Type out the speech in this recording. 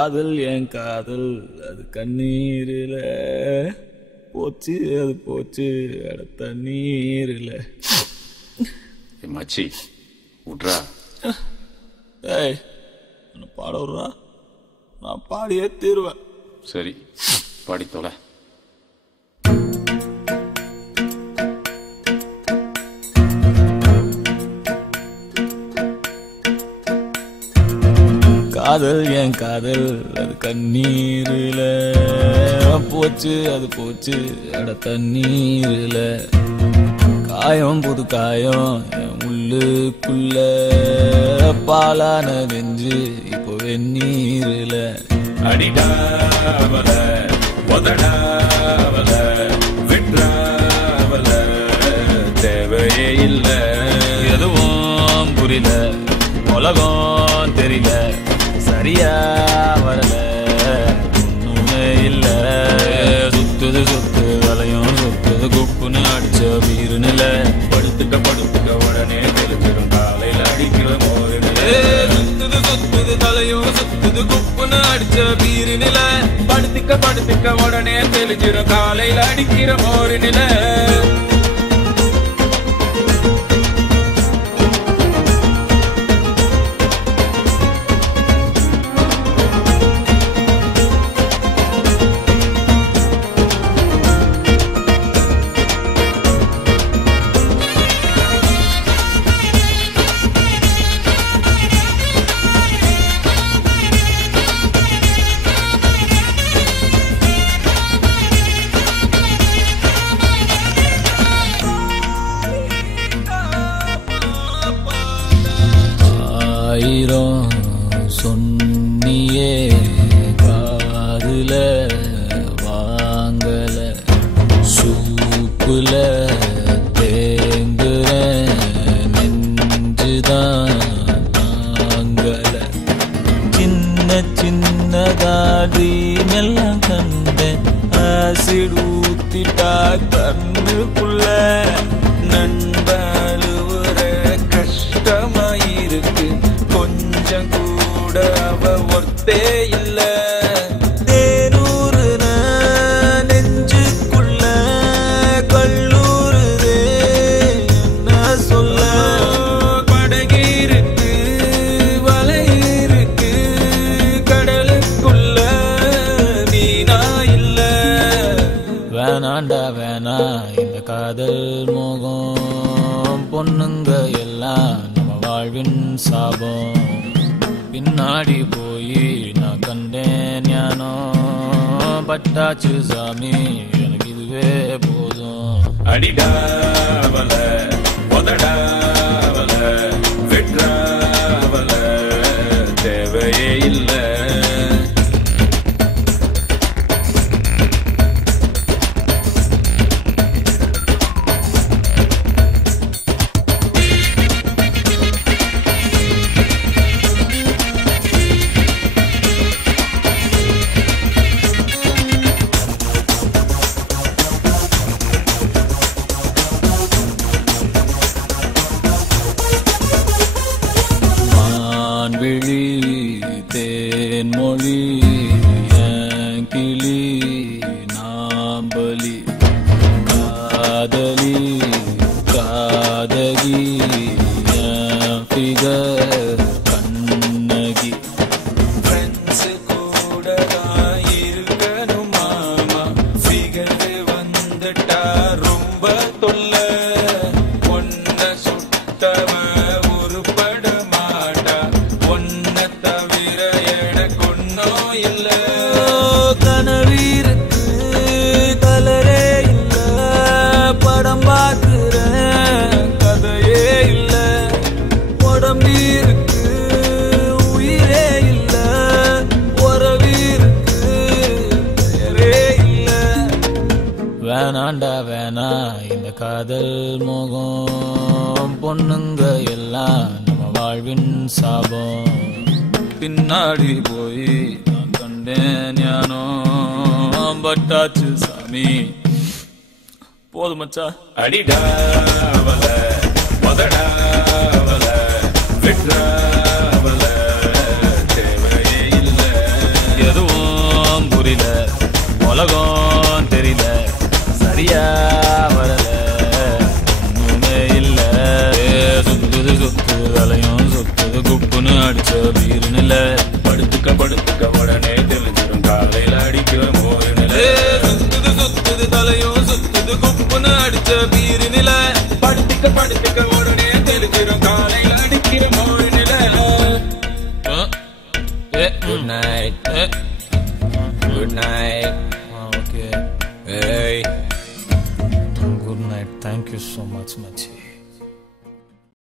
காதல் என் காதல் அது கண்ணீரில் போச்சு, அது போச்சு அட தண்ணீரில். மச்சி விட்றா. ஏய் என்ன பாட விட்றா, நான் பாடியே தீருவேன். சரி பாடித்தோல. காதல் என் காதல் அது கண்ணீரில் போச்சு, அது போச்சு அட தண்ணீரில். காயம் புது காயம் என் உள்ளுக்குள்ள பாலான நெஞ்சு இப்போ வெந்நீரில். அடிடாவல உதடாவல விட்ராவல தேவையே இல்லை. எதுவும் புரியல, உலகம் தெரியல, சரியா வரல ஒண்ணுமே இல்ல. சுத்துது சுத்து வலையும் சுத்துது குப்புன்னு அடிச்ச வீரு நில. படுத்துக்க உடனே தெரிஞ்சிடும் காலையில் அடிக்கிற மோரு நில. சுத்துது சுத்துது தலையும் சுத்துது குப்புன்னு அடிச்ச வீரு நில. படுத்துக்க உடனே தெரிஞ்சிடும் காலையில் அடிக்கிற மோரு நில. ஆயிரம் சொன்னியே காதுல வாங்கல, சூப்புல தேங்குற நெஞ்சுதான் தாங்கல. சின்ன சின்னதாடி மெல்லாம் கண்டேன், ஆசிட் ஊத்திட்டா கண்ணுக்குள்ள. நண்பழுவுற கஷ்டமாயிருக்கு, கொஞ்சம் கூட அவ ஒர்த்தே இல்ல. தேனூறுன நெஞ்சுக்குள்ள கல்லூருதே என்ன சொல்ல. படகிருக்கு வலையிருக்கு கடலுக்குள்ள மீனா இல்ல. வேணாண்டா வேணா இந்த காதல் மோகம், பொண்ணுங்க எல்லாம் நம்ம வாழ்வின் சாபம். பின்னாடி போய் நான் கண்டேன் ஞானம், பட்டாச்சு சாமி எனக்கு இதுவே போதும். அடிடாவல உதடாவல விட்ராவல தேவையே இல்லை. விழி தேன்மொழி என் கிளி நாம்பலி, காதலி காதகி என் ஃபிகர் கண்ணகி. ஃப்ரெண்ட்ஸ் கூட தான் இருக்கணும் மாமா, ஃபிகர் வந்துட்டா ரொம்ப தொல்ல. ஒன்ன சுட்டவ உருப்பட மாட்டா, ஒன்ன தவிர எனக்கு ஒன்னும் இல்ல. கனவீருக்கு கலரே இல்ல, படம் பார்க்கிறேன் கதையே இல்ல. உடம்பீருக்கு உயிரே இல்ல, உறவீருக்கு பெயரே இல்ல. வேணாண்டா வேணா இந்த காதல் மோகம், பொண்ணுங்க எல்லாம் நம்ம வாழ்வின் சாபம். பின்னாடி போய் நான் கண்டேன் ஞானம், பட்டாச்சு சாமி போதும் மச்சா. அடிடாவல உதடாவல விட்ராவல தேவையே இல்லை. உலகம் தெரியல சரியா வரல ஒண்ணுமே இல்ல சுத்துது சுத்துது தலையும் சுத்துது குப்புன்னு அடிச்ச பீரு நில படுத்துக்க உடனே தெளிஞ்சிரும் காலையில அடிக்கிற மோரு நில சுத்துது சுத்துது தலையும் சுத்துது குப்புன்னு அடிச்ச பீரு நில படுத்துக்க உடனே தெளிஞ்சிரும் காலையில அடிக்கிற மோரு நில Good night. Good night. Okay. Hey. Good night. Thank you so much, Machi.